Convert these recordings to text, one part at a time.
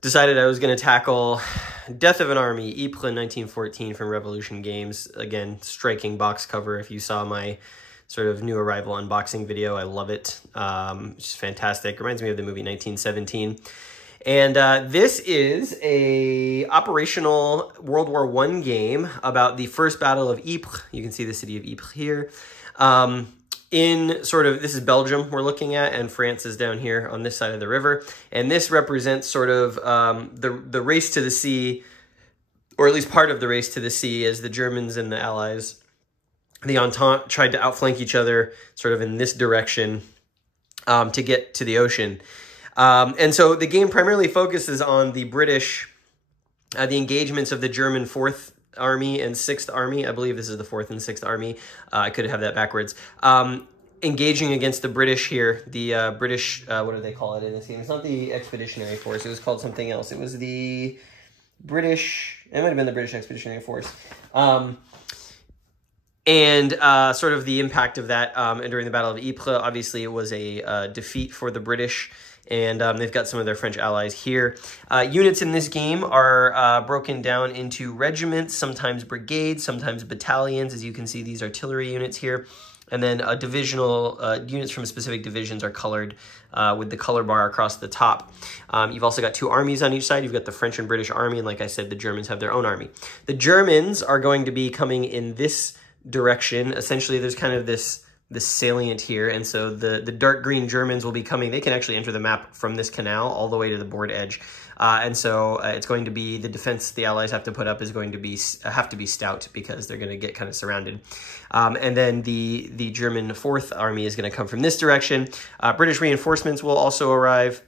decided I was going to tackle Death of an Army, Ypres 1914 from Revolution Games. Again, striking box cover. If you saw my sort of new arrival unboxing video, I love it. It's just fantastic. Reminds me of the movie 1917. And this is a operational World War I game about the first Battle of Ypres. You can see the city of Ypres here. In sort of, this is Belgium we're looking at, and France is down here on this side of the river. And this represents sort of the race to the sea, or at least part of the race to the sea, as the Germans and the Allies, the Entente, tried to outflank each other sort of in this direction to get to the ocean. And so the game primarily focuses on the British, the engagements of the German 4th Army and 6th Army. I believe this is the 4th and 6th Army. I could have that backwards. Engaging against the British here. The British, what do they call it in this game? It's not the Expeditionary Force. It was called something else. It was the British, it might have been the British Expeditionary Force. And sort of the impact of that during the Battle of Ypres. Obviously, it was a defeat for the British. And they've got some of their French allies here. Units in this game are broken down into regiments, sometimes brigades, sometimes battalions. As you can see, these artillery units here. And then divisional units from specific divisions are colored with the color bar across the top. You've also got two armies on each side. You've got the French and British army, and like I said, the Germans have their own army. The Germans are going to be coming in this direction. Essentially, there's kind of this salient here, and so the dark green Germans will be coming. They can actually enter the map from this canal all the way to the board edge, and so it's going to be the defense the Allies have to put up is going to be stout because they're going to get kind of surrounded. And then the German 4th Army is going to come from this direction. British reinforcements will also arrive.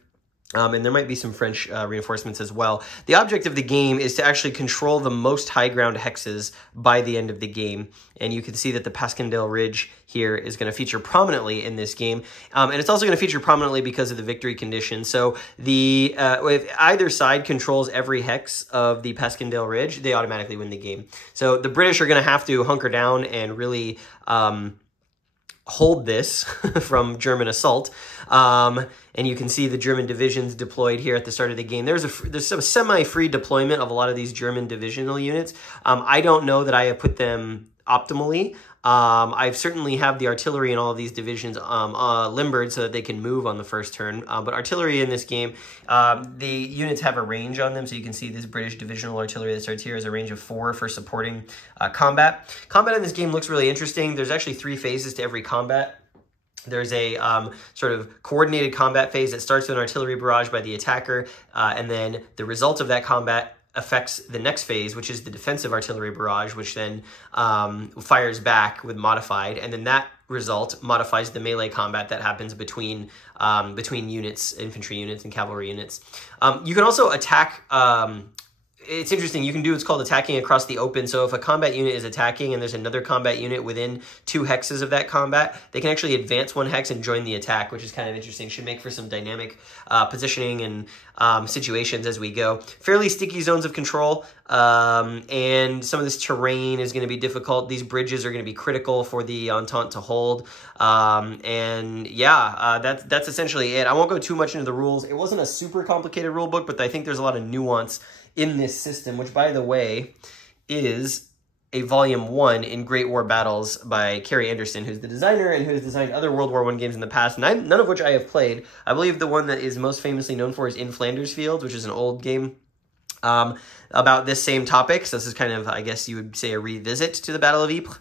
And there might be some French reinforcements as well. The object of the game is to actually control the most high ground hexes by the end of the game. And you can see that the Passchendaele Ridge here is going to feature prominently in this game. And it's also going to feature prominently because of the victory condition. So if either side controls every hex of the Passchendaele Ridge, they automatically win the game. So the British are going to have to hunker down and really hold this from German assault. And you can see the German divisions deployed here at the start of the game. There's some semi-free deployment of a lot of these German divisional units. I don't know that I have put them optimally. I certainly have the artillery in all of these divisions limbered so that they can move on the first turn. But artillery in this game, the units have a range on them. So you can see this British divisional artillery that starts here is a range of 4 for supporting combat. Combat in this game looks really interesting. There's actually 3 phases to every combat. There's a sort of coordinated combat phase that starts with an artillery barrage by the attacker, and then the result of that combat affects the next phase, which is the defensive artillery barrage, which then fires back with modified, and then that result modifies the melee combat that happens between units, infantry units and cavalry units. You can also attack. It's interesting, you can do what's called attacking across the open. So if a combat unit is attacking and there's another combat unit within 2 hexes of that combat, they can actually advance 1 hex and join the attack, which is kind of interesting. Should make for some dynamic positioning and situations as we go. Fairly sticky zones of control, and some of this terrain is going to be difficult. These bridges are going to be critical for the Entente to hold. And yeah, that's essentially it. I won't go too much into the rules. It wasn't a super complicated rule book, but I think there's a lot of nuance in this system, which, by the way, is a Volume 1 in Great War Battles by Kerry Anderson, who's the designer and who has designed other World War I games in the past, none of which I have played. I believe the one that is most famously known for is In Flanders Fields, which is an old game about this same topic. So this is kind of, I guess you would say, a revisit to the Battle of Ypres.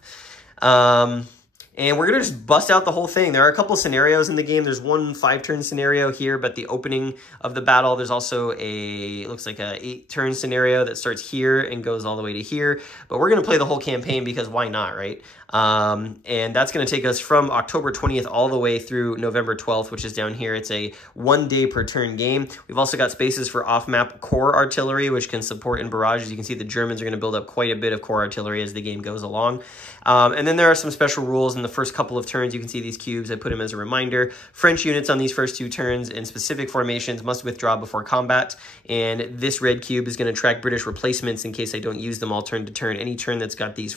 And we're going to just bust out the whole thing. There are a couple scenarios in the game. There's one 5-turn scenario here, but the opening of the battle, there's also it looks like a 8-turn scenario that starts here and goes all the way to here. But we're going to play the whole campaign because why not, right? And that's going to take us from October 20th all the way through November 12th, which is down here. It's a 1-day per turn game. We've also got spaces for off-map core artillery, which can support in barrages. You can see the Germans are going to build up quite a bit of core artillery as the game goes along. And then there are some special rules in the first couple of turns. You can see these cubes. I put them as a reminder. French units on these first 2 turns in specific formations must withdraw before combat. And this red cube is going to track British replacements in case I don't use them all turn to turn. Any turn that's got these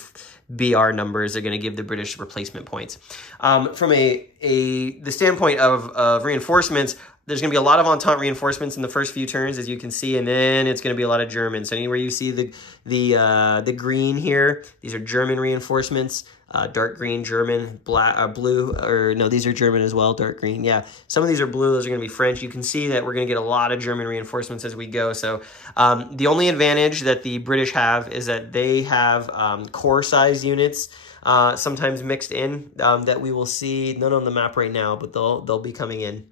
BR numbers are going to give the British replacement points. From the standpoint of reinforcements, there's going to be a lot of Entente reinforcements in the first few turns, as you can see, and then it's going to be a lot of German. So anywhere you see the green here, these are German reinforcements. Dark green, German, black, blue, or no, these are German as well, dark green. Yeah, some of these are blue, those are going to be French. You can see that we're going to get a lot of German reinforcements as we go. So the only advantage that the British have is that they have corps size units sometimes mixed in that we will see, none on the map right now, but they'll be coming in.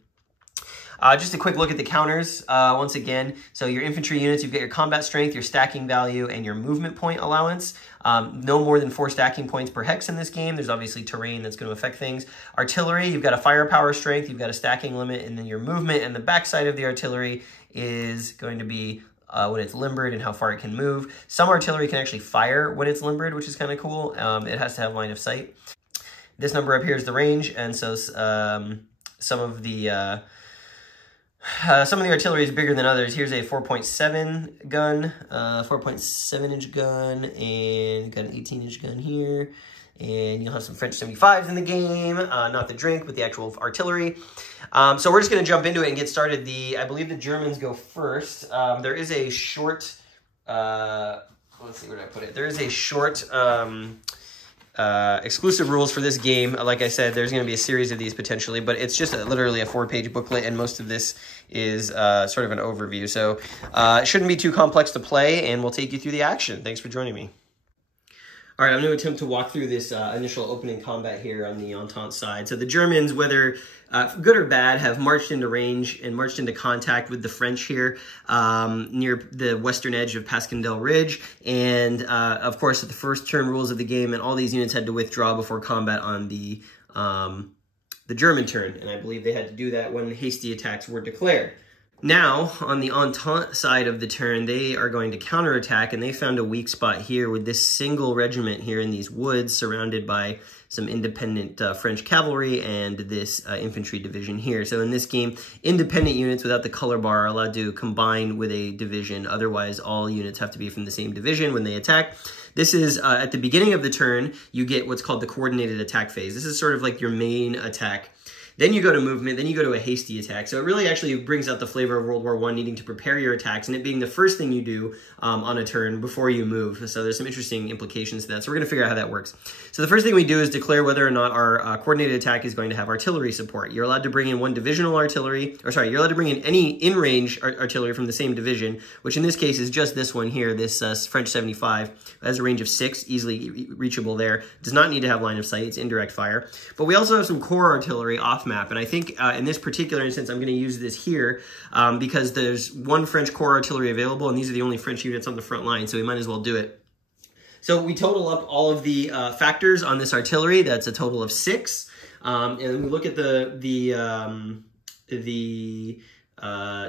Just a quick look at the counters once again. So your infantry units, you've got your combat strength, your stacking value, and your movement point allowance. No more than 4 stacking points per hex in this game. There's obviously terrain that's going to affect things. Artillery, you've got a firepower strength, you've got a stacking limit, and then your movement and the backside of the artillery is going to be when it's limbered and how far it can move. Some artillery can actually fire when it's limbered, which is kind of cool. It has to have line of sight. This number up here is the range, and so some of the artillery is bigger than others. Here's a 4.7 gun, 4.7-inch gun, and got an 18-inch gun here. And you'll have some French 75s in the game, not the drink, but the actual artillery. So we're just going to jump into it and get started. I believe the Germans go first. There is a short, let's see, where did I put it? There is a short exclusive rules for this game. Like I said, there's going to be a series of these potentially, but it's just literally a 4-page booklet, and most of this is sort of an overview. So it shouldn't be too complex to play, and we'll take you through the action. Thanks for joining me. All right, I'm going to attempt to walk through this initial opening combat here on the Entente side. So the Germans, whether good or bad, have marched into range and marched into contact with the French here near the western edge of Passchendaele Ridge. And, of course, the first turn rules of the game, and all these units had to withdraw before combat on the German turn. And I believe they had to do that when hasty attacks were declared. Now, on the Entente side of the turn, they are going to counterattack, and they found a weak spot here with this single regiment here in these woods, surrounded by some independent French cavalry and this infantry division here. So in this game, independent units without the color bar are allowed to combine with a division. Otherwise, all units have to be from the same division when they attack. This is, at the beginning of the turn, you get what's called the coordinated attack phase. This is sort of like your main attack. Then you go to movement, then you go to a hasty attack. So it really actually brings out the flavor of World War I, needing to prepare your attacks, and it being the first thing you do on a turn before you move. So there's some interesting implications to that. So we're going to figure out how that works. So the first thing we do is declare whether or not our coordinated attack is going to have artillery support. You're allowed to bring in one divisional artillery, or sorry, you're allowed to bring in any in-range artillery from the same division, which in this case is just this one here, this French 75. It has a range of 6, easily reachable there. Does not need to have line of sight, it's indirect fire. But we also have some core artillery off map, and I think in this particular instance I'm going to use this here because there's one French corps artillery available, and these are the only French units on the front line, so we might as well do it. So we total up all of the factors on this artillery. That's a total of 6, and we look at the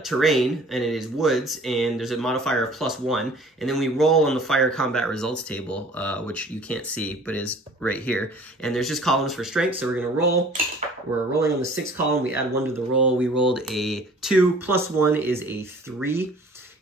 terrain, and it is woods, and there's a modifier of +1, and then we roll on the fire combat results table, which you can't see, but is right here, and there's just columns for strength. So we're going to roll. We're rolling on the 6th column. We add 1 to the roll. We rolled a 2, +1 is a 3,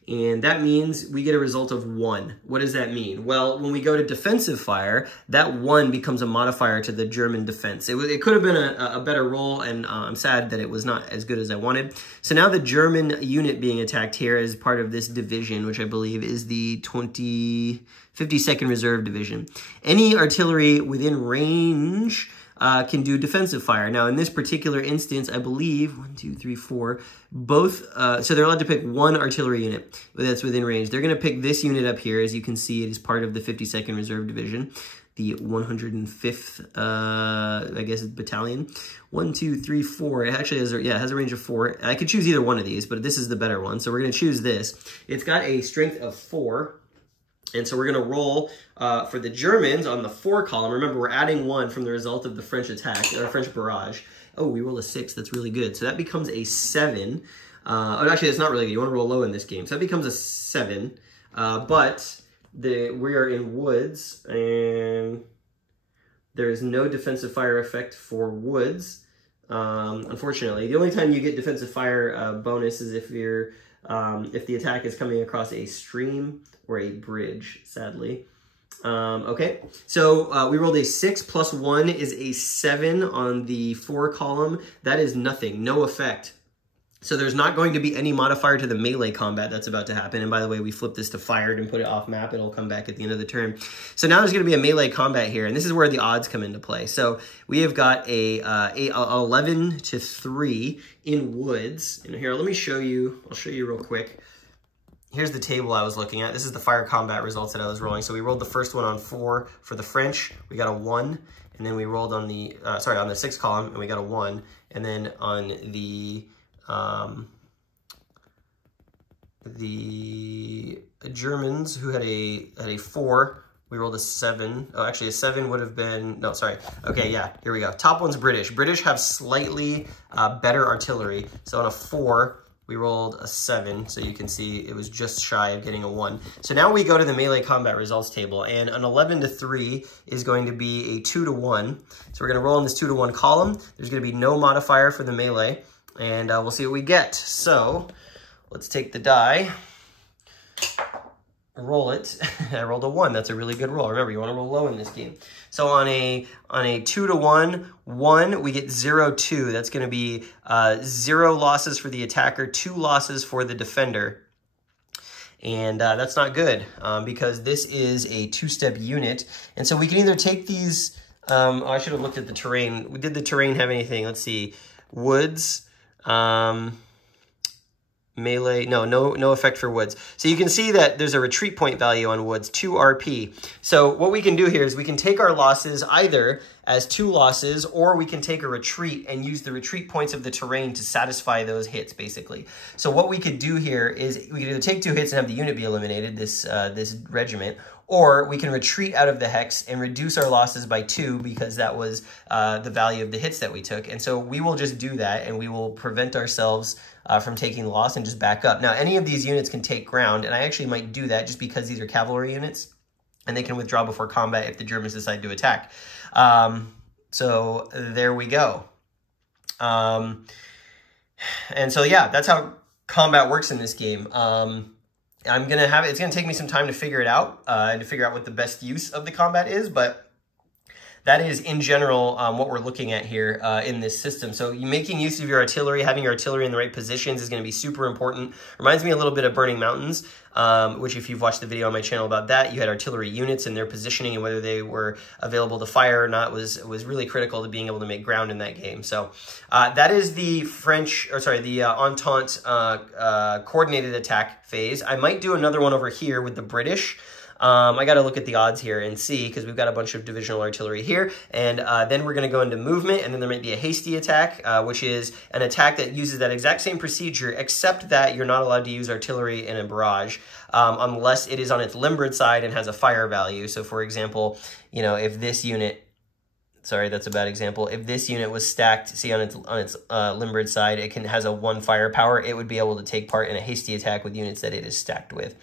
and that means we get a result of 1. What does that mean? Well, when we go to defensive fire, that 1 becomes a modifier to the German defense. It could have been a better roll, and I'm sad that it was not as good as I wanted. So now the German unit being attacked here is part of this division, which I believe is the 52nd Reserve Division. Any artillery within range can do defensive fire. Now, in this particular instance, I believe, 1, 2, 3, 4, both, so they're allowed to pick one artillery unit that's within range. They're going to pick this unit up here. As you can see, it is part of the 52nd Reserve Division, the 105th, I guess, battalion. 1, 2, 3, 4. It actually has, it has a range of 4. I could choose either one of these, but this is the better one. So we're going to choose this. It's got a strength of 4. And so we're going to roll for the Germans on the 4 column. Remember, we're adding 1 from the result of the French attack, or French barrage. Oh, we roll a 6. That's really good. So that becomes a 7. Oh, actually, that's not really good. You want to roll low in this game. So that becomes a 7. But we are in woods, and there is no defensive fire effect for woods. Unfortunately, the only time you get defensive fire bonus is if you're if the attack is coming across a stream or a bridge, sadly. Okay, so we rolled a 6 plus 1 is a 7 on the 4 column. That is nothing, no effect. So there's not going to be any modifier to the melee combat that's about to happen. And by the way, we flip this to fired and put it off map. It'll come back at the end of the turn. So now there's going to be a melee combat here. And this is where the odds come into play. So we have got a 11-3 in woods. And here, let me show you. I'll show you real quick. Here's the table I was looking at. This is the fire combat results that I was rolling. So we rolled the first one on 4 for the French. We got a 1. And then we rolled on the, on the 6 column, and we got a 1. And then on the Germans, who had a 4, we rolled a 7. Oh, actually a 7 would have been, no, sorry. Okay, yeah, here we go. Top one's British. British have slightly better artillery. So on a 4, we rolled a 7, so you can see it was just shy of getting a 1. So now we go to the melee combat results table, and an 11-3 is going to be a 2-1. So we're gonna roll in this 2-1 column. There's gonna be no modifier for the melee, and we'll see what we get. So let's take the die, roll it. I rolled a 1. That's a really good roll. Remember, you want to roll low in this game. So on a 2-1, 1, we get 0-2. That's going to be 0 losses for the attacker, 2 losses for the defender. And that's not good because this is a 2-step unit. And so we can either take these, oh, I should have looked at the terrain. Did the terrain have anything? Let's see. Woods, melee, no effect for woods. So you can see that there's a retreat point value on woods, 2 RP. So what we can do here is we can take our losses either as 2 losses, or we can take a retreat and use the retreat points of the terrain to satisfy those hits, basically. So what we could do here is we could either take 2 hits and have the unit be eliminated, this regiment, or we can retreat out of the hex and reduce our losses by 2 because that was the value of the hits that we took. And so we will just do that, and we will prevent ourselves from taking loss and just back up. Now, any of these units can take ground, and I actually might do that just because these are cavalry units, and they can withdraw before combat if the Germans decide to attack. So there we go. And so, yeah, that's how combat works in this game. It's gonna take me some time to figure it out and to figure out what the best use of the combat is, but that is, in general, what we're looking at here in this system. So making use of your artillery, having your artillery in the right positions is going to be super important. Reminds me a little bit of Burning Mountains, which if you've watched the video on my channel about that, you had artillery units and their positioning and whether they were available to fire or not was really critical to being able to make ground in that game. So that is the the Entente coordinated attack phase. I might do another one over here with the British. I got to look at the odds here and see, because we've got a bunch of divisional artillery here. And then we're going to go into movement, and then there might be a hasty attack, which is an attack that uses that exact same procedure, except that you're not allowed to use artillery in a barrage unless it is on its limbered side and has a fire value. So, for example, you know, if this unit... Sorry, that's a bad example. If this unit was stacked, see on its limbered side, it has a 1 firepower. It would be able to take part in a hasty attack with units that it is stacked with.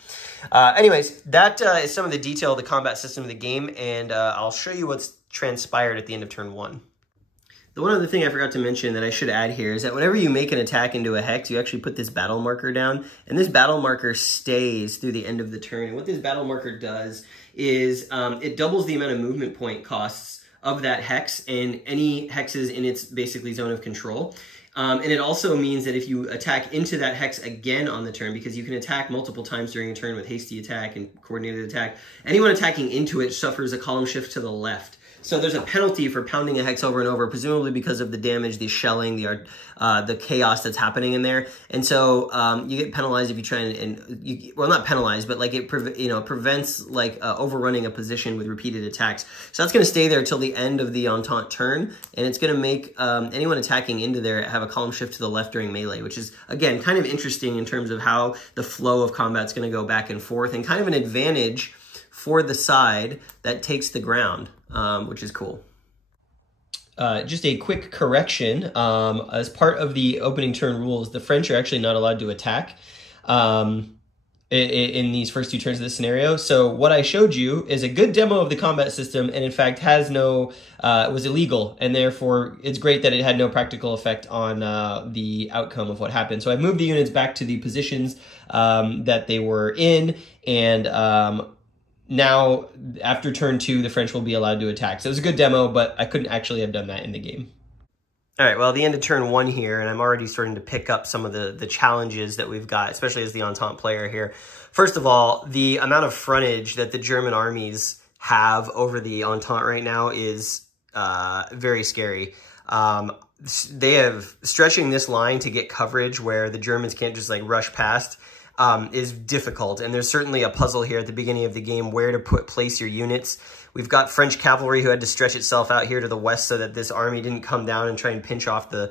Anyways, that is some of the detail of the combat system of the game, and I'll show you what's transpired at the end of turn 1. The one other thing I forgot to mention that I should add here is that whenever you make an attack into a hex, you actually put this battle marker down, and this battle marker stays through the end of the turn. And what this battle marker does is it doubles the amount of movement point costs of that hex and any hexes in its basically zone of control. And it also means that if you attack into that hex again on the turn, because you can attack multiple times during a turn with hasty attack and coordinated attack, anyone attacking into it suffers a column shift to the left. So there's a penalty for pounding a hex over and over, presumably because of the damage, the shelling, the chaos that's happening in there. And so you get penalized if you try well, not penalized, but like it prevents like overrunning a position with repeated attacks. So that's going to stay there till the end of the Entente turn, and it's going to make anyone attacking into there have a column shift to the left during melee, which is, again, kind of interesting in terms of how the flow of combat's going to go back and forth, and kind of an advantage for the side that takes the ground, which is cool. Just a quick correction, as part of the opening turn rules, the French are actually not allowed to attack in these first 2 turns of this scenario. So what I showed you is a good demo of the combat system, and in fact has no, it was illegal, and therefore it's great that it had no practical effect on the outcome of what happened. So I moved the units back to the positions that they were in, and now, after turn 2, the French will be allowed to attack. So it was a good demo, but I couldn't actually have done that in the game. All right, well, the end of turn 1 here, and I'm already starting to pick up some of the challenges that we've got, especially as the Entente player here. First of all, the amount of frontage that the German armies have over the Entente right now is very scary. They have stretching this line to get coverage where the Germans can't just like rush past is difficult. And there's certainly a puzzle here at the beginning of the game where to place your units. We've got French cavalry who had to stretch itself out here to the west so that this army didn't come down and try and pinch off the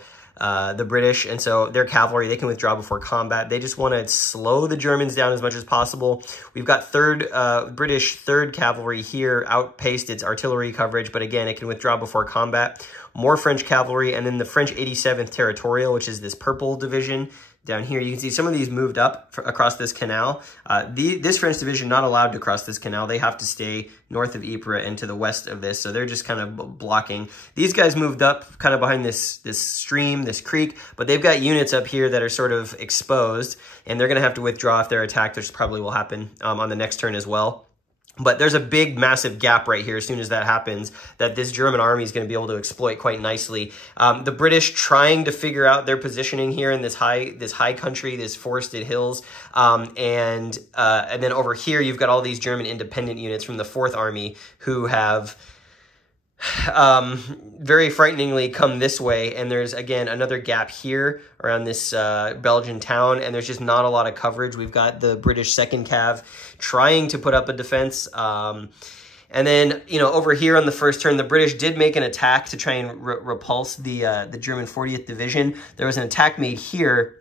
British. And so their cavalry, they can withdraw before combat. They just want to slow the Germans down as much as possible. We've got British 3rd Cavalry here outpaced its artillery coverage, but again, it can withdraw before combat. More French cavalry, and then the French 87th Territorial, which is this purple division. Down here, you can see some of these moved up across this canal. This French division not allowed to cross this canal. They have to stay north of Ypres and to the west of this, so they're just kind of blocking. These guys moved up kind of behind this stream, this creek, but they've got units up here that are sort of exposed, and they're going to have to withdraw if they're attacked, which probably will happen on the next turn as well. But there's a big, massive gap right here as soon as that happens that this German army is going to be able to exploit quite nicely. The British trying to figure out their positioning here in this high country, this forested hills. And then over here, you've got all these German independent units from the 4th Army who have very frighteningly come this way, and there's again another gap here around this Belgian town, and there's just not a lot of coverage. We've got the British 2nd Cav trying to put up a defense, and then over here on the first turn, the British did make an attack to try and repulse the German 40th Division. There was an attack made here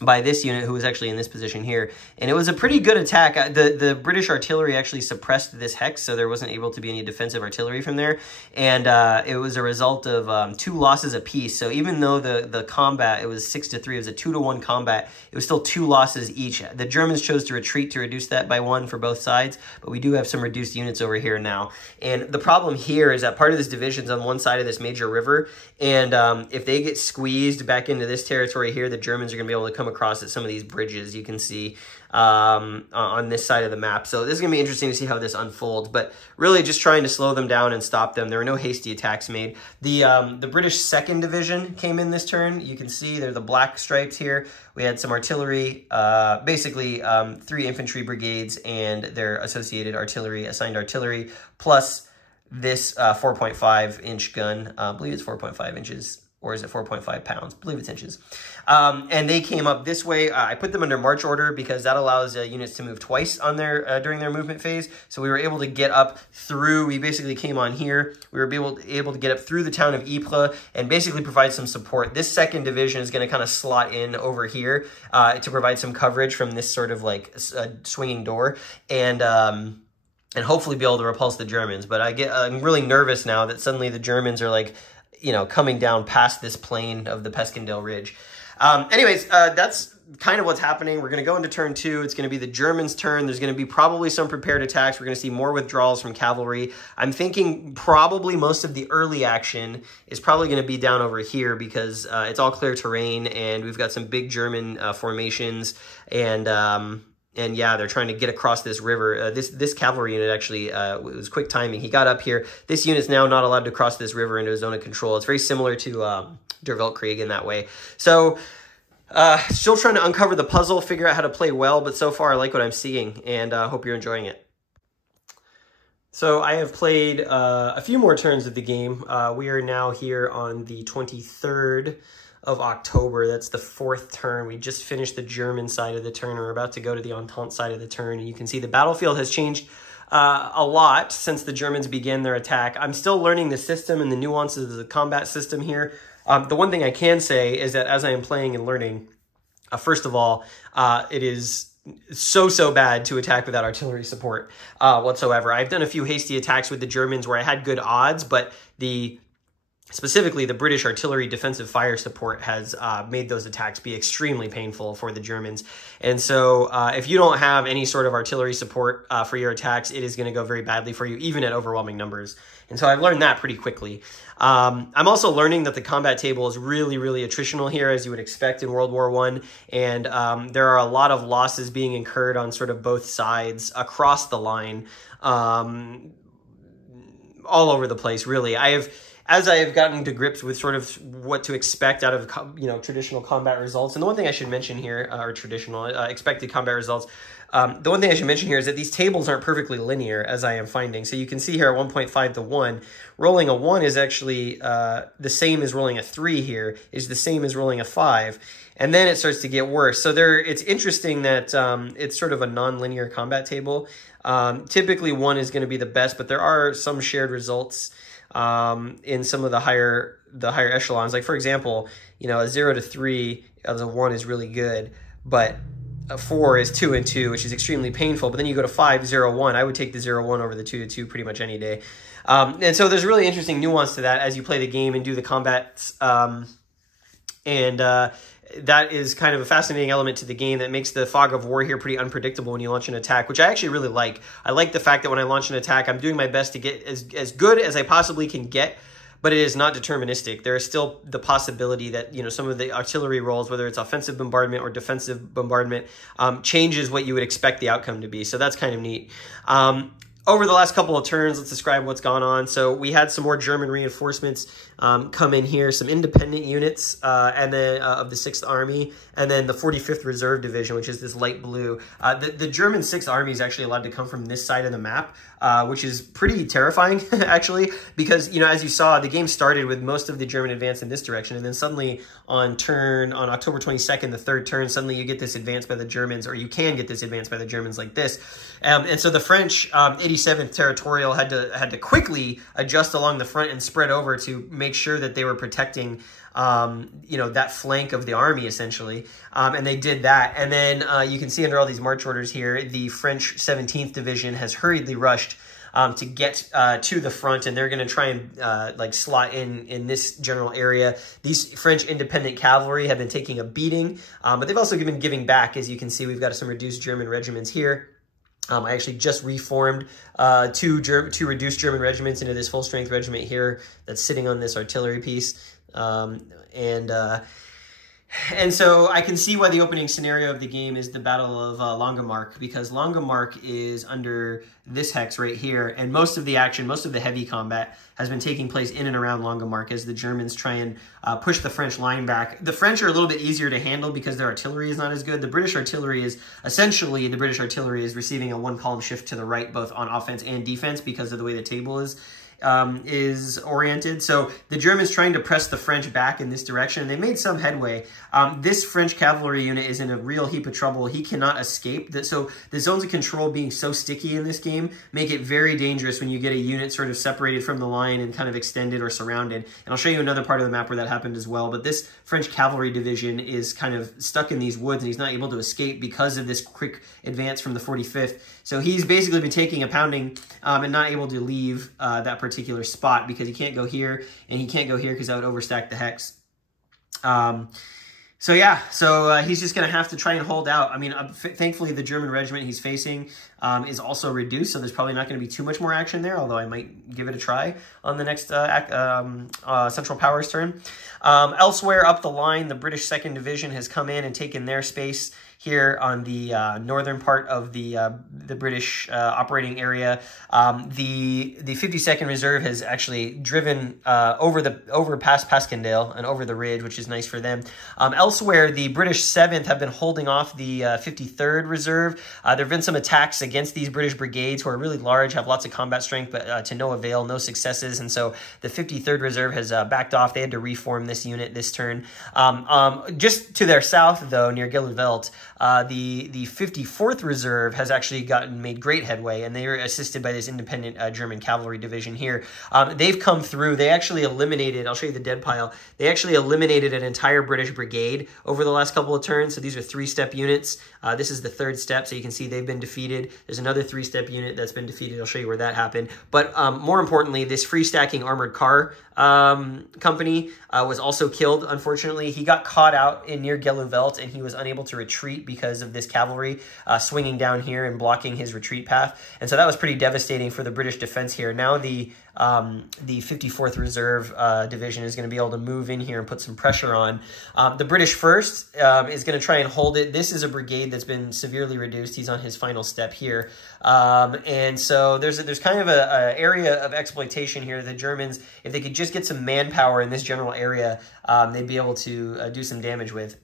by this unit who was actually in this position here, and it was a pretty good attack. The British artillery actually suppressed this hex, so there wasn't able to be any defensive artillery from there, and it was a result of 2 losses apiece. So even though the combat, it was 6-3, it was a 2-1 combat, it was still 2 losses each. The Germans chose to retreat to reduce that by 1 for both sides, but we do have some reduced units over here now. And the problem here is that part of this division's on one side of this major river, and if they get squeezed back into this territory here, the Germans are going to be able to come across at some of these bridges you can see on this side of the map. So this is going to be interesting to see how this unfolds, but really just trying to slow them down and stop them. There were no hasty attacks made. The British 2nd Division came in this turn. You can see they're the black stripes here. We had some artillery, basically 3 infantry brigades and their associated artillery, assigned artillery, plus this 4.5-inch gun. I believe it's 4.5 inches. Or is it 4.5 pounds? I believe it's inches. And they came up this way. I put them under march order because that allows units to move twice on their during their movement phase. So we were able to get up through, we basically came on here. We were able to get up through the town of Ypres and basically provide some support. This 2nd Division is going to kind of slot in over here to provide some coverage from this sort of like swinging door. And hopefully be able to repulse the Germans. But I'm really nervous now that suddenly the Germans are like, coming down past this plain of the Pescadelle Ridge. Anyways, that's kind of what's happening. We're going to go into turn 2. It's going to be the Germans' turn. There's going to be probably some prepared attacks. We're going to see more withdrawals from cavalry. I'm thinking probably most of the early action is probably going to be down over here because it's all clear terrain, and we've got some big German formations, and yeah, they're trying to get across this river. This cavalry unit actually, it was quick timing. He got up here. This unit's now not allowed to cross this river into a zone of control. It's very similar to Der Weltkrieg in that way. So, still trying to uncover the puzzle, figure out how to play well, but so far I like what I'm seeing, and hope you're enjoying it. So I have played a few more turns of the game. We are now here on the 23rd of October. That's the 4th turn. We just finished the German side of the turn. We're about to go to the Entente side of the turn, and you can see the battlefield has changed a lot since the Germans began their attack. I'm still learning the system and the nuances of the combat system here. The one thing I can say is that as I am playing and learning, first of all, it is so bad to attack without artillery support whatsoever. I've done a few hasty attacks with the Germans where I had good odds, but specifically, the British artillery defensive fire support has made those attacks be extremely painful for the Germans. And so if you don't have any sort of artillery support for your attacks, it is going to go very badly for you, even at overwhelming numbers. And so I've learned that pretty quickly. I'm also learning that the combat table is really attritional here, as you would expect in World War I. And there are a lot of losses being incurred on sort of both sides across the line, all over the place, really. as I have gotten to grips with sort of what to expect out of, traditional combat results, and the one thing I should mention here, or traditional expected combat results, the one thing I should mention here is that these tables aren't perfectly linear, as I am finding. So you can see here at 1.5 to 1, rolling a 1 is actually the same as rolling a 3 here, is the same as rolling a 5. And then it starts to get worse. So it's interesting that it's sort of a non-linear combat table. Typically 1 is going to be the best, but there are some shared results in some of the higher echelons. Like, for example, a 0 to 3 as a 1 is really good, but a 4 is 2 and 2, which is extremely painful. But then you go to 5, 0, 1. I would take the 0, 1 over the 2 to 2 pretty much any day. And so there's really interesting nuance to that as you play the game and do the combats. That is kind of a fascinating element to the game that makes the fog of war here pretty unpredictable when you launch an attack, which I actually really like. I like the fact that when I launch an attack, I'm doing my best to get as good as I possibly can get, but it is not deterministic. There is still the possibility that, some of the artillery rolls, whether it's offensive bombardment or defensive bombardment, changes what you would expect the outcome to be. So that's kind of neat. Over the last couple of turns, let's describe what's gone on. So we had some more German reinforcements come in here, some independent units, and then of the 6th Army, and then the 45th Reserve Division, which is this light blue. The German 6th Army is actually allowed to come from this side of the map, which is pretty terrifying, actually, because, as you saw, the game started with most of the German advance in this direction, and then suddenly on October 22nd, the 3rd turn, suddenly you get this advance by the Germans, or you can get this advance by the Germans like this. And so the French 87th Territorial had to quickly adjust along the front and spread over to make sure that they were protecting that flank of the army, essentially. And they did that. And then you can see under all these march orders here, the French 17th Division has hurriedly rushed to get to the front, and they're going to try and slot in this general area. These French independent cavalry have been taking a beating, but they've also been giving back. As you can see, we've got some reduced German regiments here. I actually just reformed two reduced German regiments into this full-strength regiment here that's sitting on this artillery piece. And so I can see why the opening scenario of the game is the Battle of Langemarck, because Langemarck is under this hex right here, and most of the action, most of the heavy combat has been taking place in and around Langemarck as the Germans try and push the French line back. The French are a little bit easier to handle because their artillery is not as good. The British artillery is receiving a one-column shift to the right, both on offense and defense, because of the way the table is oriented. So the Germans trying to press the French back in this direction. They made some headway. This French cavalry unit is in a real heap of trouble. He cannot escape. So the zones of control being so sticky in this game make it very dangerous when you get a unit sort of separated from the line and kind of extended or surrounded. And I'll show you another part of the map where that happened as well. But this French cavalry division is kind of stuck in these woods, and he's not able to escape because of this quick advance from the 45th. So he's basically been taking a pounding and not able to leave that particular spot because he can't go here and he can't go here because that would overstack the hex. So he's just going to have to try and hold out. I mean, thankfully the German regiment he's facing is also reduced, so there's probably not going to be too much more action there, although I might give it a try on the next Central Powers turn. Elsewhere up the line, the British 2nd Division has come in and taken their space here on the northern part of the British operating area. The 52nd Reserve has actually driven over past Passchendaele and over the ridge, which is nice for them. Elsewhere, the British 7th have been holding off the 53rd Reserve. There have been some attacks against these British brigades who are really large, have lots of combat strength, but to no avail, no successes. And so the 53rd Reserve has backed off. They had to reform this unit this turn. Just to their south, though, near Gelluvelt, the 54th Reserve has actually made great headway, and they are assisted by this independent German cavalry division here. They've come through. They actually eliminated, I'll show you the dead pile, they actually eliminated an entire British brigade over the last couple of turns. So these are 3-step units. This is the 3rd step, so you can see they've been defeated. There's another 3-step unit that's been defeated. I'll show you where that happened. But more importantly, this free-stacking armored car company was also killed, unfortunately. He got caught out near Gelluvelt, and he was unable to retreat retreat because of this cavalry swinging down here and blocking his retreat path. And so that was pretty devastating for the British defense here. Now the 54th Reserve Division is going to be able to move in here and put some pressure on. The British 1st is going to try and hold it. This is a brigade that's been severely reduced. He's on his final step here. And so there's kind of a area of exploitation here. The Germans, if they could just get some manpower in this general area, they'd be able to do some damage with.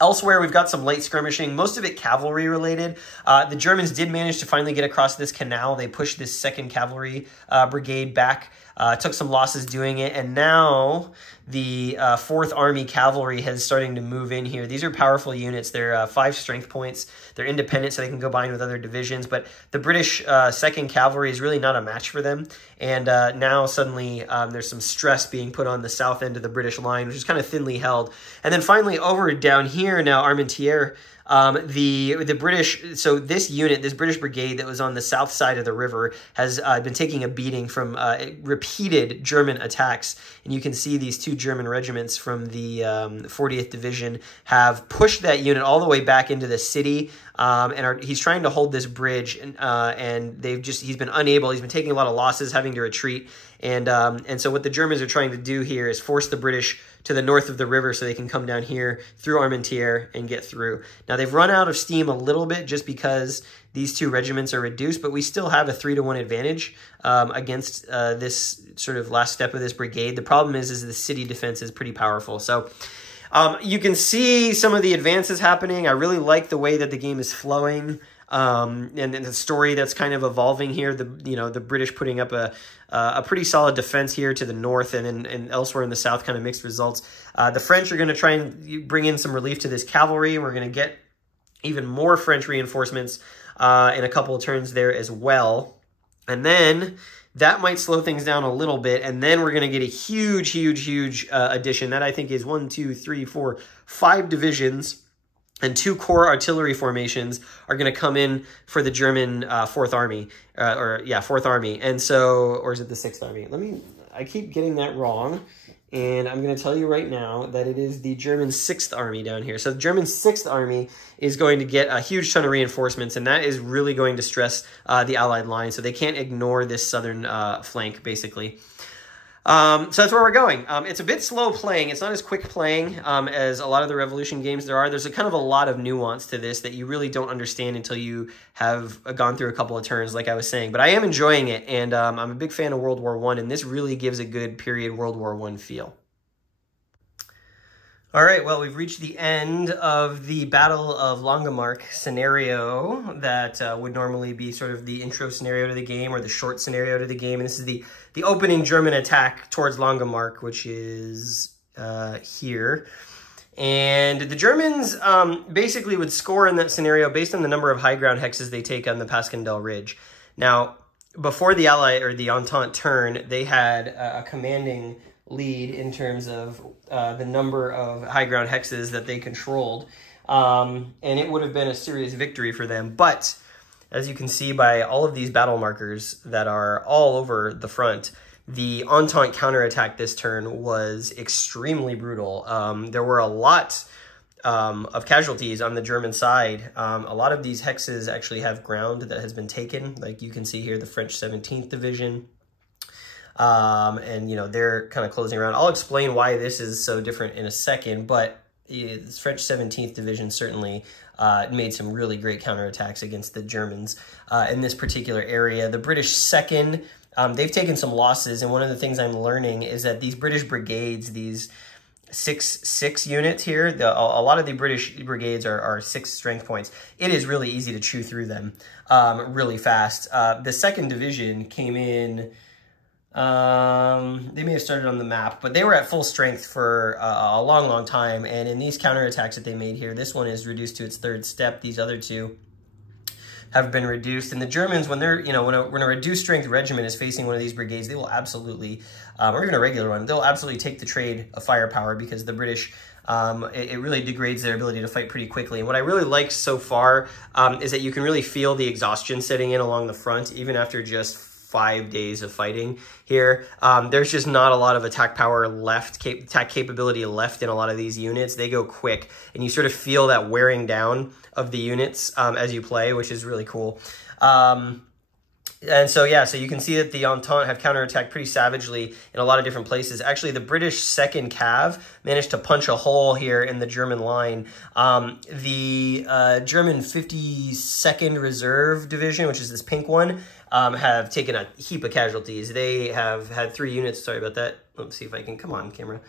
Elsewhere, we've got some light skirmishing, most of it cavalry related. The Germans did manage to finally get across this canal. They pushed this 2nd Cavalry Brigade back, took some losses doing it, and now the 4th Army Cavalry is starting to move in here. These are powerful units. They're 5 strength points. They're independent, so they can combine with other divisions, but the British 2nd Cavalry is really not a match for them, and now suddenly there's some stress being put on the south end of the British line, which is kind of thinly held. And then finally over down here now, Armentières, the British, so this unit, this British brigade that was on the south side of the river has been taking a beating from repeated German attacks. And you can see these 2 German regiments from the 40th Division have pushed that unit all the way back into the city. He's trying to hold this bridge, and he's been unable. He's been taking a lot of losses, having to retreat. And so what the Germans are trying to do here is force the British to the north of the river so they can come down here through Armentières and get through. Now, they've run out of steam a little bit just because these 2 regiments are reduced, but we still have a 3-to-1 advantage against this sort of last step of this brigade. The problem is the city defense is pretty powerful. So you can see some of the advances happening. I really like the way that the game is flowing. And the story that's kind of evolving here, the British putting up a pretty solid defense here to the north, and elsewhere in the south, kind of mixed results. The French are going to try and bring in some relief to this cavalry. We're going to get even more French reinforcements in a couple of turns there as well. And then that might slow things down a little bit, and then we're going to get a huge addition. That I think is 1, 2, 3, 4, 5 divisions. And 2 corps artillery formations are going to come in for the German 4th Army, 4th Army. And so, or is it the 6th Army? I keep getting that wrong. And I'm going to tell you right now that it is the German 6th Army down here. So the German 6th Army is going to get a huge ton of reinforcements, and that is really going to stress the Allied line. So they can't ignore this southern flank, basically. So that's where we're going. It's a bit slow playing. It's not as quick playing as a lot of the Revolution games there are. There's kind of a lot of nuance to this that you really don't understand until you have gone through a couple of turns, like I was saying. But I am enjoying it, and I'm a big fan of World War I, and this really gives a good period World War I feel. All right, well, we've reached the end of the Battle of Langemarck scenario that would normally be sort of the intro scenario to the game or the short scenario to the game. And this is the opening German attack towards Langemarck, which is here. And the Germans basically would score in that scenario based on the number of high ground hexes they take on the Passchendaele Ridge. Now, before the Allied or the Entente turn, they had a commanding lead in terms of the number of high ground hexes that they controlled. And it would have been a serious victory for them. But as you can see by all of these battle markers that are all over the front, the Entente counterattack this turn was extremely brutal. There were a lot of casualties on the German side. A lot of these hexes actually have ground that has been taken. Like you can see here, the French 17th Division. And, you know, they're kind of closing around. I'll explain why this is so different in a second, but the French 17th Division certainly made some really great counterattacks against the Germans in this particular area. The British 2nd, they've taken some losses, and one of the things I'm learning is that these British brigades, these 6 units here, a lot of the British brigades are 6 strength points. It is really easy to chew through them really fast. The 2nd Division came in... they may have started on the map, but they were at full strength for a long time. And in these counterattacks that they made here, this one is reduced to its 3rd step. These other 2 have been reduced. And the Germans, when they're, you know, when a reduced strength regiment is facing one of these brigades, they will absolutely, or even a regular one, they'll absolutely take the trade of firepower, because the British, it really degrades their ability to fight pretty quickly. And what I really like so far is that you can really feel the exhaustion setting in along the front, even after just 5 days of fighting here. There's just not a lot of attack power left, attack capability left in a lot of these units. They go quick, and you sort of feel that wearing down of the units as you play, which is really cool. And so, yeah, so you can see that the Entente have counterattacked pretty savagely in a lot of different places. Actually, the British 2nd Cav managed to punch a hole here in the German line. The German 52nd Reserve Division, which is this pink one, have taken a heap of casualties. They have had 3 units. Sorry about that. Let's see if I can, come on, camera.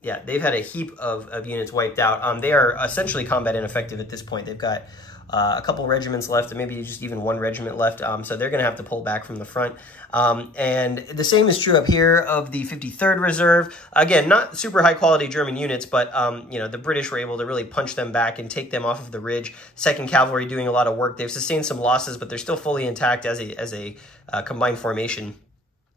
Yeah, they've had a heap of units wiped out. They are essentially combat ineffective at this point. They've got a couple regiments left, and maybe just even 1 regiment left, so they're going to have to pull back from the front. And the same is true up here of the 53rd Reserve. Again, not super high-quality German units, but you know, the British were able to really punch them back and take them off of the ridge. 2nd Cavalry doing a lot of work. They've sustained some losses, but they're still fully intact as a combined formation.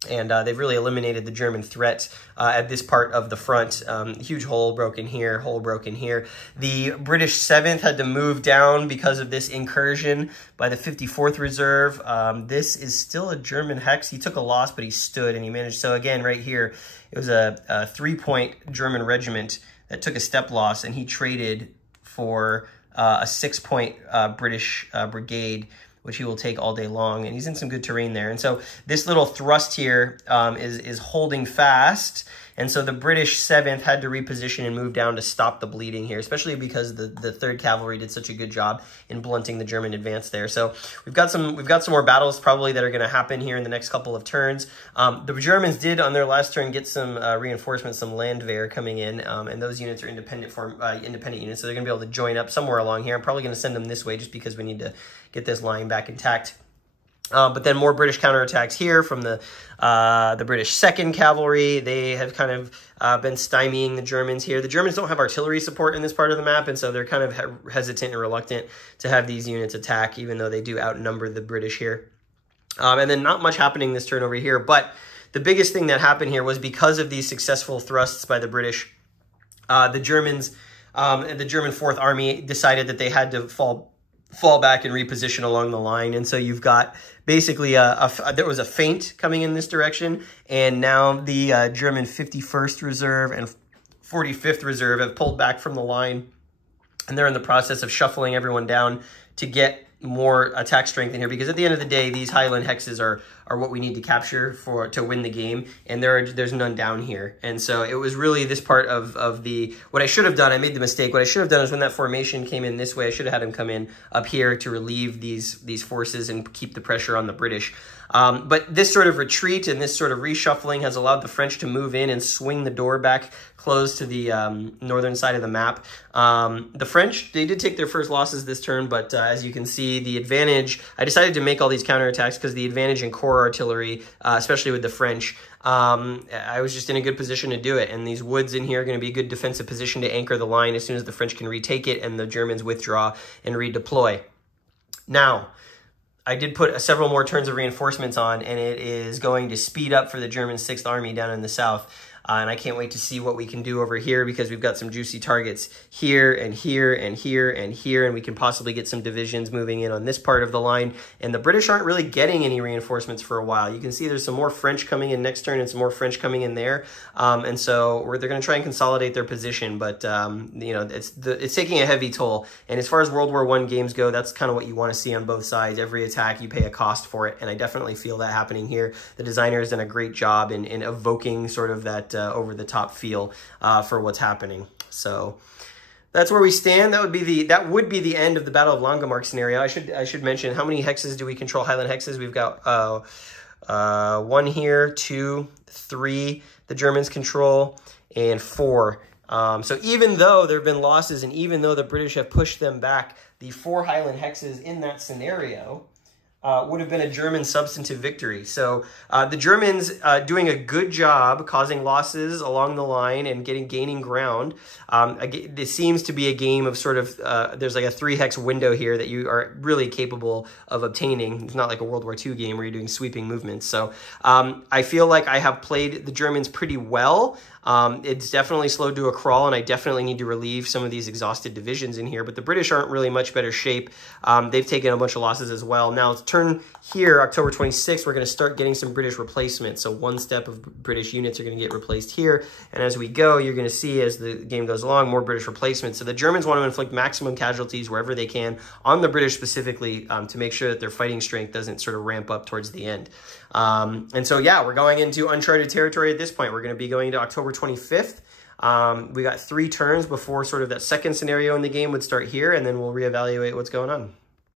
And they've really eliminated the German threat at this part of the front. Huge hole broken here, hole broken here. The British 7th had to move down because of this incursion by the 54th Reserve. This is still a German hex. He took a loss, but he stood and he managed. So again, right here, it was a 3-point German regiment that took a step loss, and he traded for a 6-point British brigade, which he will take all day long, and he's in some good terrain there. And so this little thrust here is holding fast, and so the British 7th had to reposition and move down to stop the bleeding here, especially because the 3rd Cavalry did such a good job in blunting the German advance there. So we've got some more battles probably that are going to happen here in the next couple of turns. The Germans did on their last turn get some reinforcements, some Landwehr coming in, and those units are independent units, so they're going to be able to join up somewhere along here. I'm probably going to send them this way just because we need to get this line back intact. But then more British counterattacks here from the British 2nd Cavalry. They have kind of been stymieing the Germans here. The Germans don't have artillery support in this part of the map, and so they're kind of hesitant and reluctant to have these units attack, even though they do outnumber the British here. And then not much happening this turn over here, but the biggest thing that happened here was because of these successful thrusts by the British, the Germans, the German 4th Army decided that they had to fall back and reposition along the line. And so you've got basically there was a feint coming in this direction, and now the German 51st Reserve and 45th Reserve have pulled back from the line, and they're in the process of shuffling everyone down to get more attack strength in here, because at the end of the day, these Highland hexes are what we need to capture to win the game, and there's none down here. And so it was really this part of the, what I should have done, I made the mistake, what I should have done is when that formation came in this way, I should have had him come in up here to relieve these forces and keep the pressure on the British. But this sort of retreat and this sort of reshuffling has allowed the French to move in and swing the door back close to the northern side of the map. The French, they did take their first losses this turn, but as you can see, the advantage, I decided to make all these counterattacks because the advantage in core artillery, especially with the French, I was just in a good position to do it. And these woods in here are going to be a good defensive position to anchor the line as soon as the French can retake it and the Germans withdraw and redeploy. Now, I did put several more turns of reinforcements on, and it is going to speed up for the German 6th Army down in the south. And I can't wait to see what we can do over here, because we've got some juicy targets here and here and here and here, and we can possibly get some divisions moving in on this part of the line. And the British aren't really getting any reinforcements for a while. You can see there's some more French coming in next turn and some more French coming in there. And so they're going to try and consolidate their position, but you know, it's taking a heavy toll. And as far as World War I games go, that's kind of what you want to see on both sides. Every attack, you pay a cost for it, and I definitely feel that happening here. The designer has done a great job in evoking sort of that over-the-top feel for what's happening. So that's where we stand. That would be the end of the Battle of Langemarck scenario. I should mention, how many hexes do we control? Highland hexes. We've got 1 here, 2, 3. The Germans control, and 4. So even though there have been losses, and even though the British have pushed them back, the 4 Highland hexes in that scenario would have been a German substantive victory. So the Germans doing a good job causing losses along the line and gaining ground. This seems to be a game of sort of, there's like a 3-hex window here that you are really capable of obtaining. It's not like a World War II game where you're doing sweeping movements. So I feel like I have played the Germans pretty well. It's definitely slowed to a crawl, and I definitely need to relieve some of these exhausted divisions in here, but the British aren't really much better shape. They've taken a bunch of losses as well. Now it's turn here, October 26th, we're going to start getting some British replacements. So one step of British units are going to get replaced here. And as we go, you're going to see as the game goes along, more British replacements. So the Germans want to inflict maximum casualties wherever they can on the British specifically to make sure that their fighting strength doesn't sort of ramp up towards the end. And so, yeah, we're going into uncharted territory at this point. We're going to be going to October 25th. We got 3 turns before sort of that second scenario in the game would start here, and then we'll reevaluate what's going on.